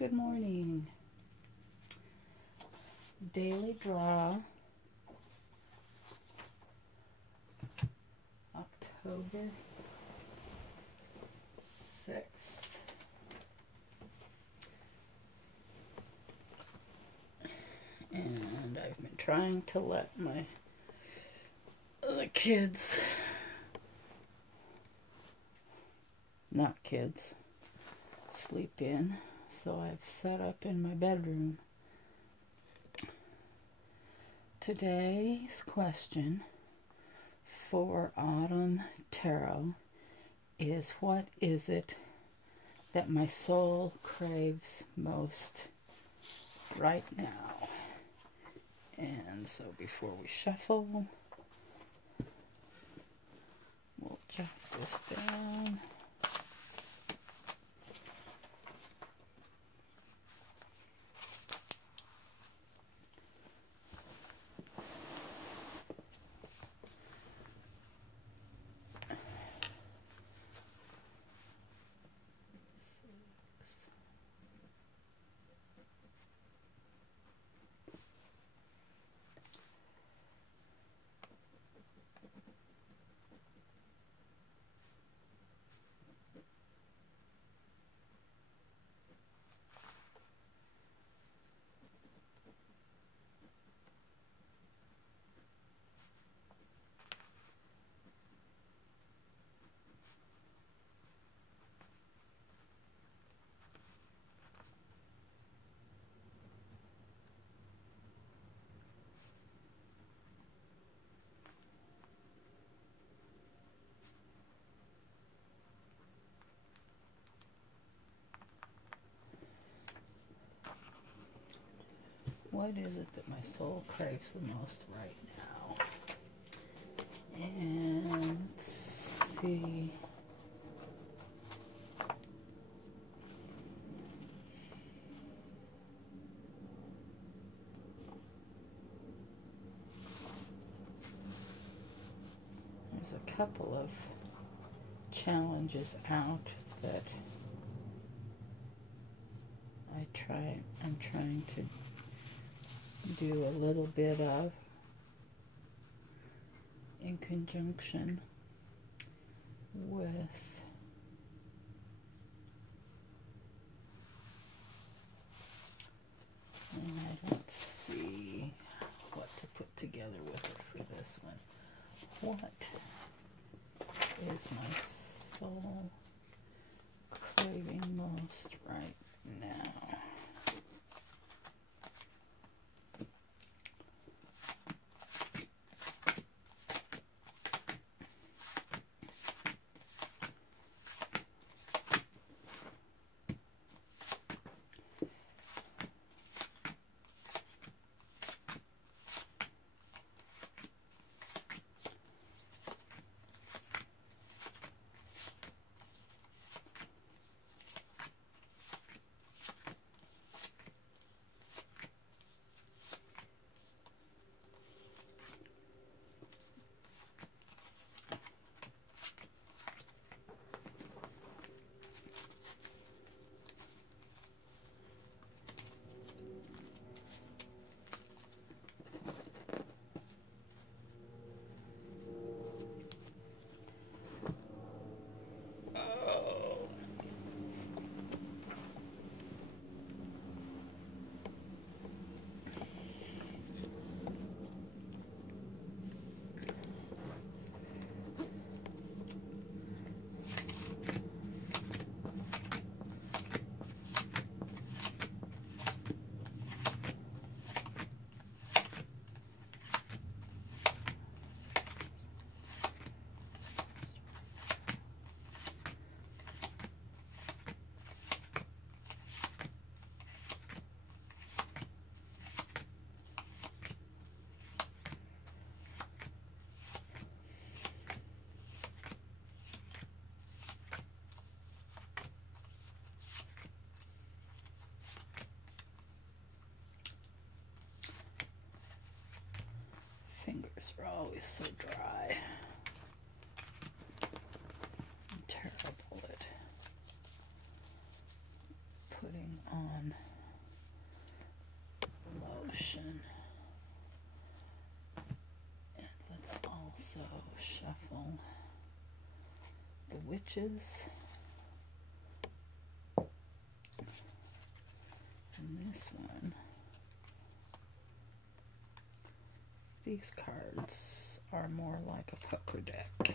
Good morning. Daily draw, October 6th. And I've been trying to let my other kids, not kids, sleep in. So I've set up in my bedroom. Today's question for Autumn Tarot is, what is it that my soul craves most right now? And so before we shuffle, we'll jot this down. What is it that my soul craves the most right now? And let's see. There's a couple of challenges out that I'm trying to do a little bit of in conjunction with and I don't see what to put together with it for this one. What is my soul craving most right now? Fingers are always so dry. I'm terrible at putting putting on lotion. And let's also shuffle the witches. And this one, these cards are more like a pucker deck.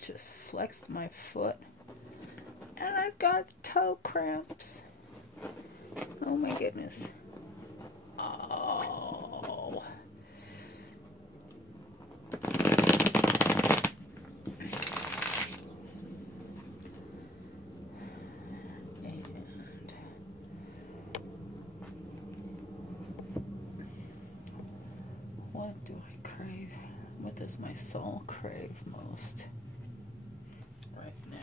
Just flexed my foot and I've got toe cramps. Oh my goodness. Oh. And what do I crave? What does my soul crave most? Right now.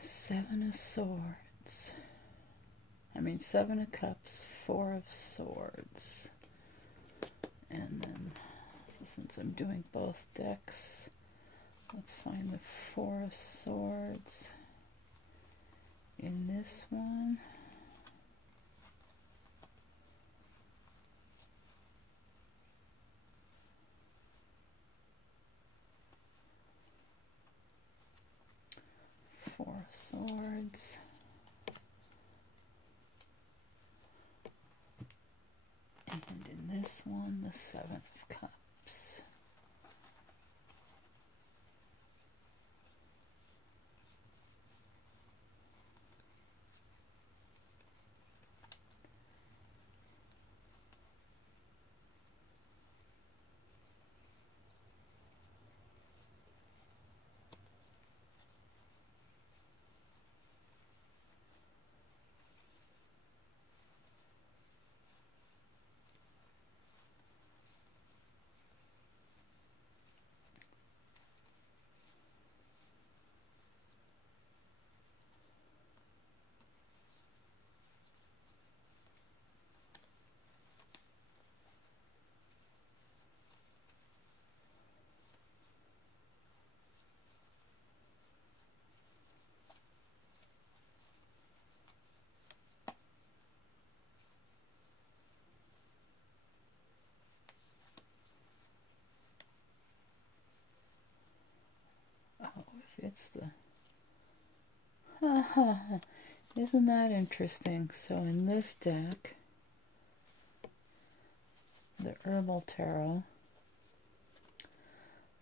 7 of Swords. I mean 7 of Cups, 4 of Swords. And then, so since I'm doing both decks, let's find the 4 of Swords in this one. Four of Swords. And in this one, the 7 of Cups. Oh, if it's the... Isn't that interesting? So in this deck, the Herbal Tarot,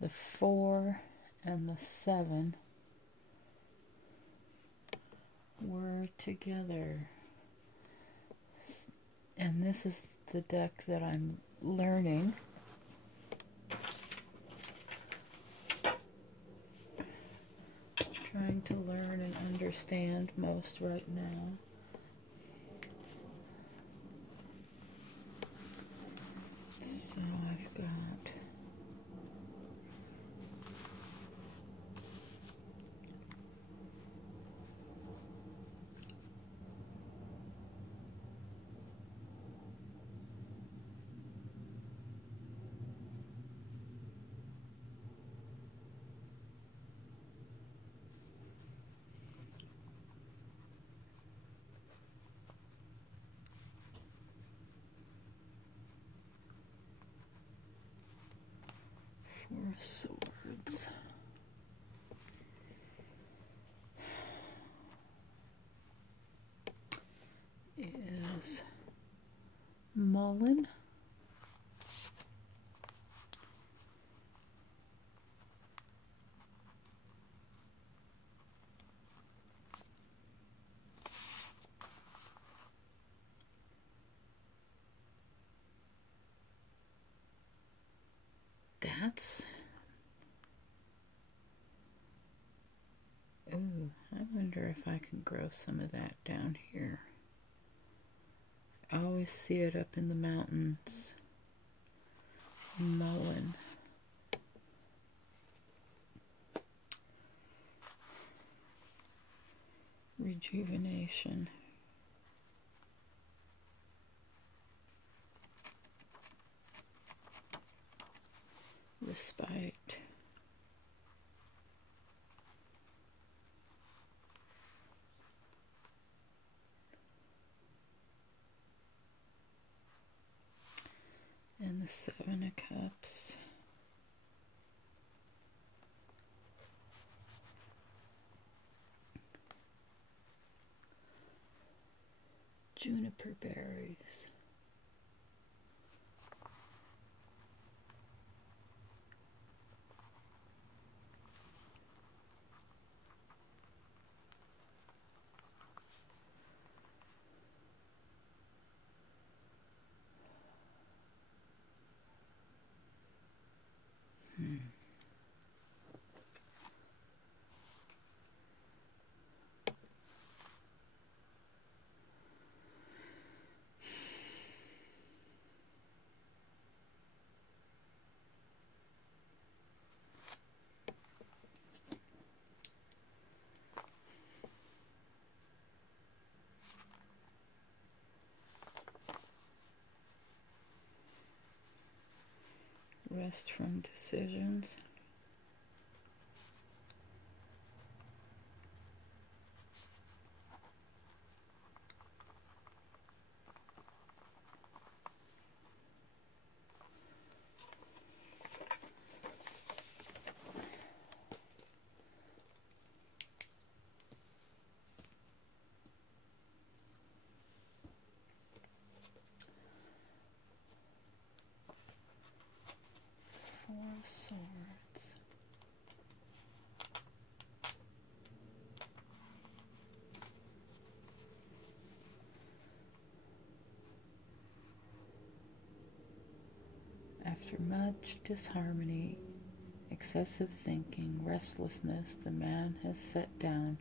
the 4 and the 7 were together. And this is the deck that I'm learning. Trying to learn and understand most right now. So I've got Four of Swords. Is Mullen. That's... Ooh, I wonder if I can grow some of that down here. I always see it up in the mountains. Mullen. Rejuvenation. Respite. And the Seven of Cups. Juniper Berries. Rest from decisions. Four of Swords. After much disharmony, excessive thinking, restlessness, the man has set down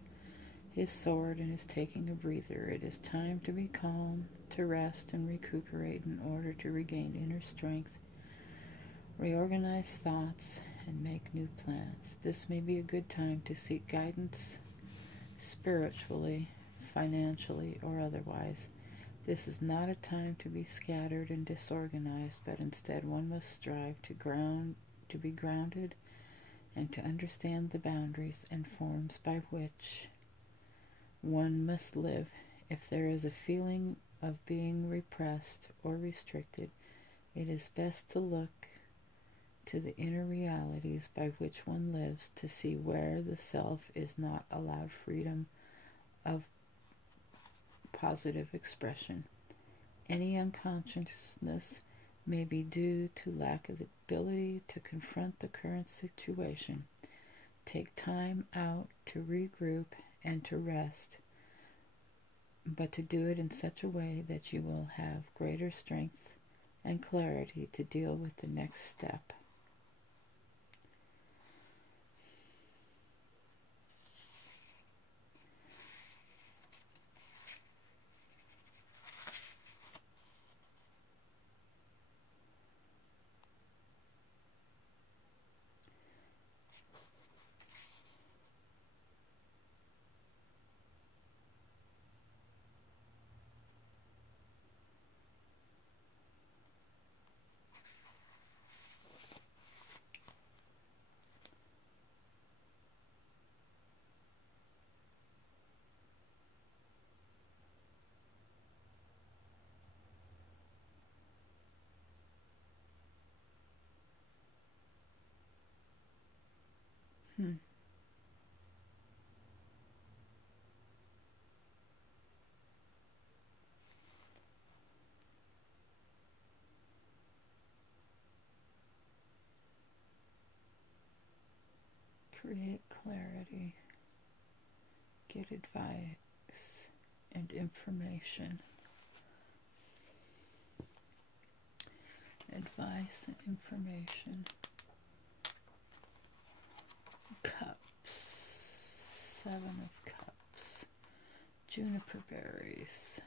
his sword and is taking a breather. It is time to be calm, to rest and recuperate in order to regain inner strength, reorganize thoughts, and make new plans. This may be a good time to seek guidance spiritually, financially, or otherwise. This is not a time to be scattered and disorganized, but instead one must strive to be grounded and to understand the boundaries and forms by which one must live. If there is a feeling of being repressed or restricted, it is best to look to the inner realities by which one lives to see where the self is not allowed freedom of positive expression. Any unconsciousness may be due to lack of the ability to confront the current situation. Take time out to regroup and to rest, but to do it in such a way that you will have greater strength and clarity to deal with the next step. create clarity, get advice and information. Advice and information. Cups. 7 of Cups. Juniper Berries.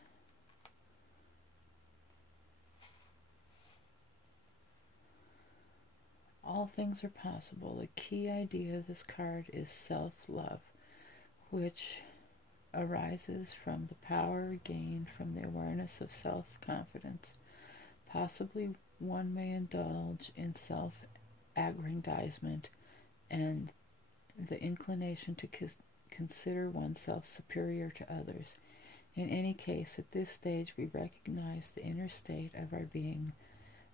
All things are possible. The key idea of this card is self-love, which arises from the power gained from the awareness of self-confidence. Possibly one may indulge in self-aggrandizement and the inclination to consider oneself superior to others. In any case, at this stage we recognize the inner state of our being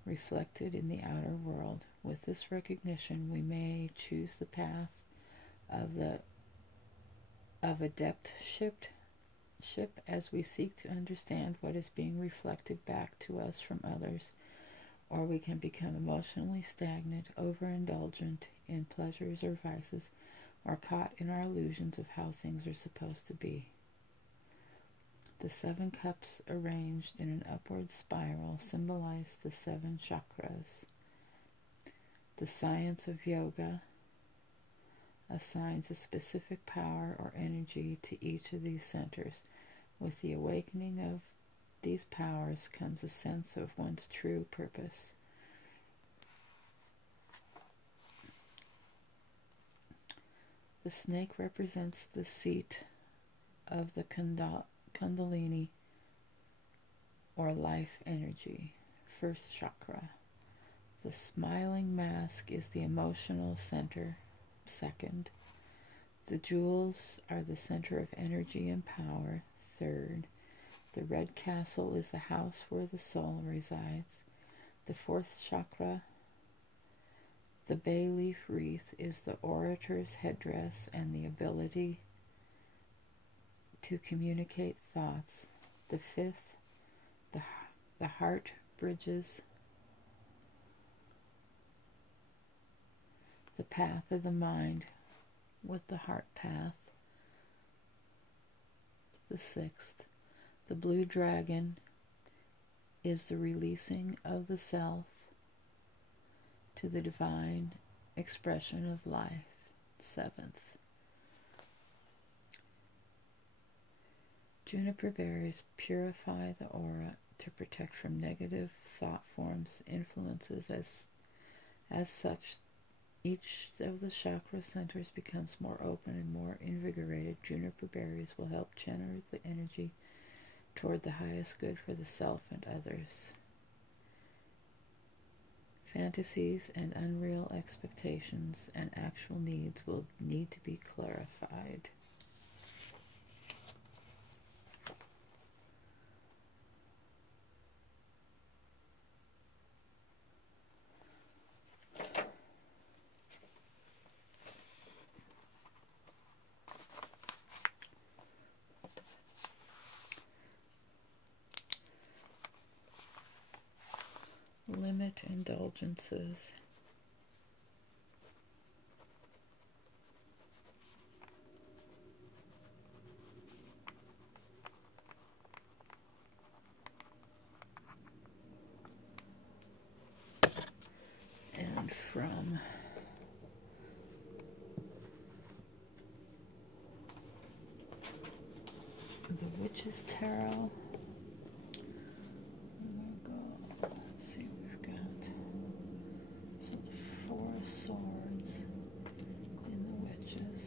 reflected in the outer world. With this recognition, we may choose the path of adeptship as we seek to understand what is being reflected back to us from others, or we can become emotionally stagnant, overindulgent in pleasures or vices, or caught in our illusions of how things are supposed to be. The 7 cups arranged in an upward spiral symbolize the 7 chakras. The science of yoga assigns a specific power or energy to each of these centers. With the awakening of these powers comes a sense of one's true purpose. The snake represents the seat of the Kundalini, or life energy, 1st chakra. The smiling mask is the emotional center, 2nd. The jewels are the center of energy and power, 3rd. The red castle is the house where the soul resides, the 4th chakra. The bay leaf wreath is the orator's headdress and the ability to communicate thoughts. The 5th, the heart bridges the path of the mind with the heart path. The 6th, the blue dragon is the releasing of the self to the divine expression of life. 7th. Juniper berries purify the aura to protect from negative thought forms, influences. As such, each of the chakra centers becomes more open and more invigorated. Juniper berries will help channel the energy toward the highest good for the self and others. Fantasies and unreal expectations and actual needs will need to be clarified. Limit indulgences. And from the Witch's Tarot, let's see, we've got so the 4 of Swords in the Witches.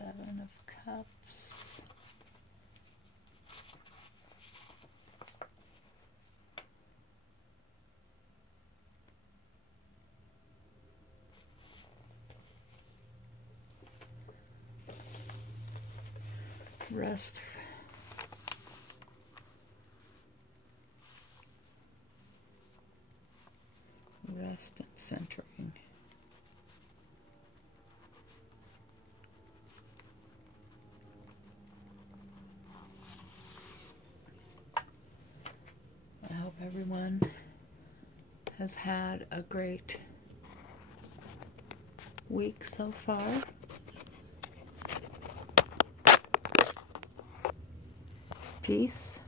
Seven of Cups. Rest. Rest and centering. I hope everyone has had a great week so far. Peace.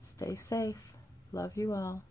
Stay safe. Love you all.